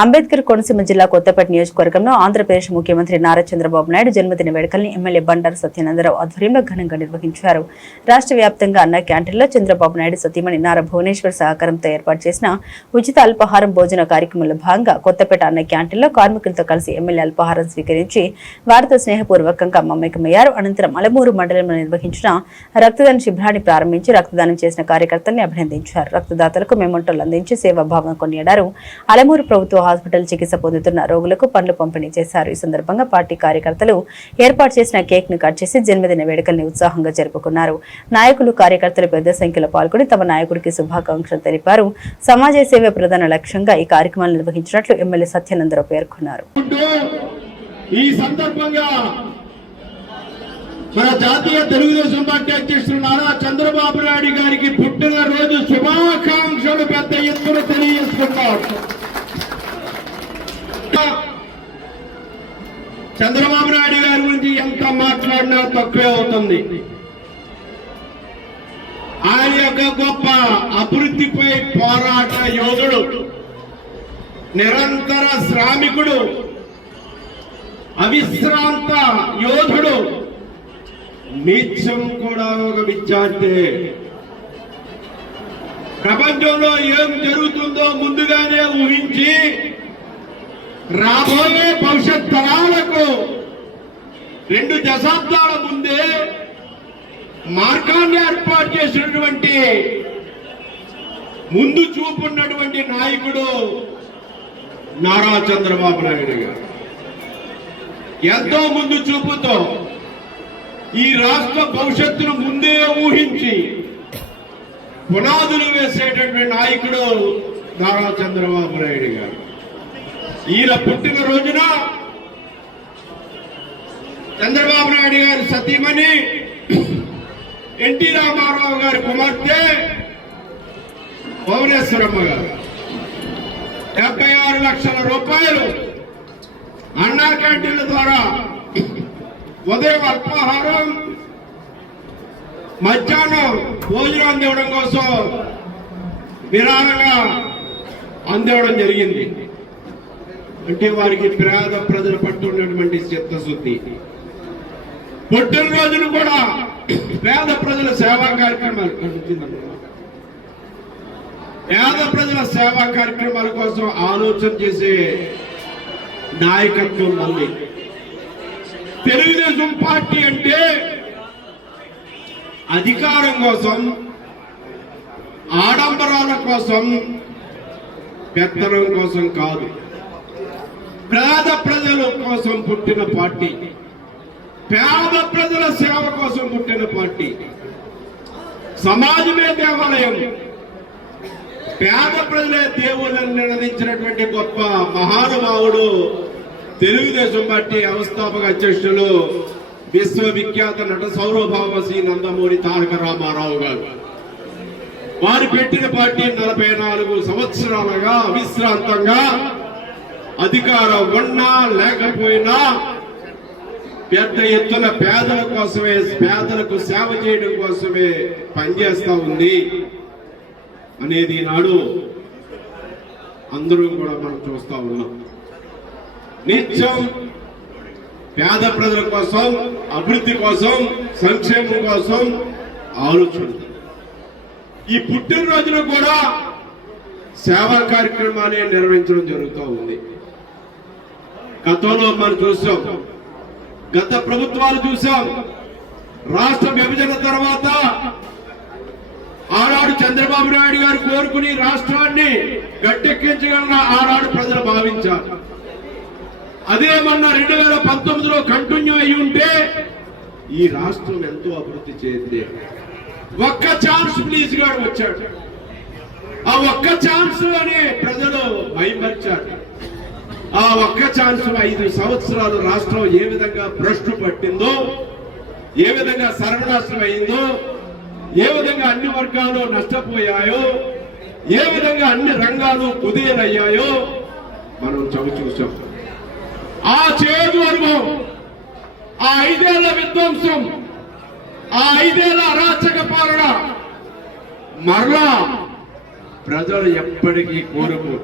అంబేద్కర్ కోనసీమ జిల్లా కొత్తపేట నియోజకవర్గంలో ఆంధ్రప్రదేశ్ ముఖ్యమంత్రి నారా చంద్రబాబు నాయుడు జన్మదిన వేడుకల్ని ఎమ్మెల్యే బండారు సత్యనందరావు ఆధ్వర్యంలో ఘనంగా నిర్వహించారు. రాష్ట్ర వ్యాప్తంగా అన్న క్యాంటీన్లో చంద్రబాబు నాయుడు సతీమణి నారా భువనేశ్వర్ సహకారంతో ఏర్పాటు చేసిన ఉచిత అల్పాహారం భోజన కార్యక్రమంలో భాగంగా కొత్తపేట అన్న క్యాంటీన్లో కార్మికులతో కలిసి ఎమ్మెల్యే అల్పాహారం స్వీకరించి వారితో స్నేహపూర్వకంగా మమేకమయ్యారు. అనంతరం అలమూరు మండలంలో నిర్వహించిన రక్తదాన శిబిరాన్ని ప్రారంభించి రక్తదానం చేసిన కార్యకర్తల్ని అభినందించారు. రక్తదాతలకు మెమోంటోలు అందించి సేవాభావం కొనియాడారు. అలమూరు ప్రభుత్వ హాస్పిటల్ చికిత్స పొందుతున్న రోగులకు పండ్లు పంపిణీ చేశారు. ఈ సందర్భంగా పార్టీ కార్యకర్తలు ఏర్పాటు చేసిన కేక్ ను కట్ చేసి జన్మదిన వేడుకల్ని ఉత్సాహంగా జరుపుకున్నారు. నాయకులు కార్యకర్తలు పెద్ద సంఖ్యలో పాల్గొని తమ నాయకుడికి శుభాకాంక్షలు తెలిపారు. సమాజ సేవ ప్రధాన లక్ష్యంగా ఈ కార్యక్రమాలు నిర్వహించినట్లు ఎమ్మెల్యే సత్యానందరావు పేర్కొన్నారు. ఈ సందర్భంగా మన జాతీయ తెలుగుదేశం పార్టీ అధ్యక్షుడు నారా చంద్రబాబు నాయుడు గారికి పుట్టినరోజు శుభాకాంక్షలు పెద్ద ఎత్తున తెలియజేస్తున్నారు. చంద్రబాబు నాయుడు గారి గురించి ఎంత మాట్లాడినా తక్కువే అవుతుంది. ఆయన యొక్క గొప్ప అభివృద్ధిపై పోరాట యోధుడు, నిరంతర శ్రామికుడు, అవిశ్రాంత యోధుడు, నిత్యం కూడా ఒక విద్యార్థి. ప్రపంచంలో ఏం జరుగుతుందో ముందుగానే ఊహించి రాబోయే భవిష్యత్ తరాలకు 2 దశాబ్దాల ముందే మార్గాన్ని ఏర్పాటు చేసినటువంటి ముందు చూపున్నటువంటి నాయకుడు నారా చంద్రబాబు నాయుడు గారు. ఎంతో ముందు చూపుతో ఈ రాష్ట్ర భవిష్యత్తును ముందే ఊహించి పునాదులు వేసేటటువంటి నాయకుడు నారా చంద్రబాబు నాయుడు గారు. ఈయన పుట్టిన రోజున చంద్రబాబు నాయుడు గారి సతీమణి ఎన్టీ రామారావు గారి కుమార్తె భువనేశ్వరమ్మ గారు 76 లక్షల రూపాయలు అన్నా క్యాంటీన్ల ద్వారా ఉదయం అల్పాహారం, మధ్యాహ్నం భోజనం అందివ్వడం కోసం విరాళంగా అందివ్వడం జరిగింది. అంటే వారికి పేద ప్రజల పట్ల ఉన్నటువంటి చిత్తశుద్ధి. పుట్టినరోజును కూడా పేద ప్రజల సేవా కార్యక్రమాలు పేద ప్రజల సేవా కార్యక్రమాల కోసం ఆలోచన చేసే నాయకత్వం ఉంది. తెలుగుదేశం పార్టీ అంటే అధికారం కోసం, ఆడంబరాల కోసం, పెత్తనం కోసం కాదు. పేద ప్రజల కోసం పుట్టిన పార్టీ, పేద ప్రజల సేవ కోసం పుట్టిన పార్టీ. సమాజమే దేవాలయం, పేద ప్రజలే దేవుళ్ళని నిర్ణయించినటువంటి గొప్ప మహానుభావుడు తెలుగుదేశం పార్టీ వ్యవస్థాపక అధ్యక్షులు విశ్వవిఖ్యాత నట సౌరభావసి నందమూరి తారక రామారావు గారు. వారు పెట్టిన పార్టీ 44 సంవత్సరాలుగా అవిశ్రాంతంగా అధికారం ఉన్నా లేకపోయినా పెద్ద ఎత్తున పేదల కోసమే, పేదలకు సేవ చేయడం కోసమే పనిచేస్తా ఉంది అనేది ఈనాడు అందరూ కూడా మనం చూస్తా ఉన్నాం. నిత్యం పేద ప్రజల కోసం, అభివృద్ధి కోసం, సంక్షేమం కోసం ఆలోచన. ఈ పుట్టినరోజున కూడా సేవా కార్యక్రమాలే నిర్వహించడం జరుగుతూ ఉంది. గతంలో మనం చూసాం, గత ప్రభుత్వాలు చూసాం. రాష్ట్ర విభజన తర్వాత ఆనాడు చంద్రబాబు నాయుడు గారు కోరుకుని రాష్ట్రాన్ని గట్టెక్కించగలన ఆనాడు ప్రజలు భావించారు. అదే మొన్న 2019లో కంటిన్యూ అయి ఉంటే ఈ రాష్ట్రం ఎంతో అభివృద్ధి చేసింది. ఒక్క ఛాన్స్ ప్లీజ్ గారు వచ్చాడు. ఆ ఒక్క ఛాన్స్ అని ప్రజలు భయపరిచారు. ఆ ఒక్క ఛాన్స్ 5 సంవత్సరాలు రాష్ట్రం ఏ విధంగా భ్రష్టు పట్టిందో, ఏ విధంగా సర్వనాశనం అయిందో, ఏ విధంగా అన్ని వర్గాలు నష్టపోయాయో, ఏ విధంగా అన్ని రంగాలు కుదేలయ్యాయో మనం చూసాం. ఆ చేదు అనుభవం, ఆ 5 ఏళ్ల విధ్వంసం, ఆ 5 ఏళ్ల అరాచక పాలన మరలా ప్రజలు ఎప్పటికీ కోరుకోరు.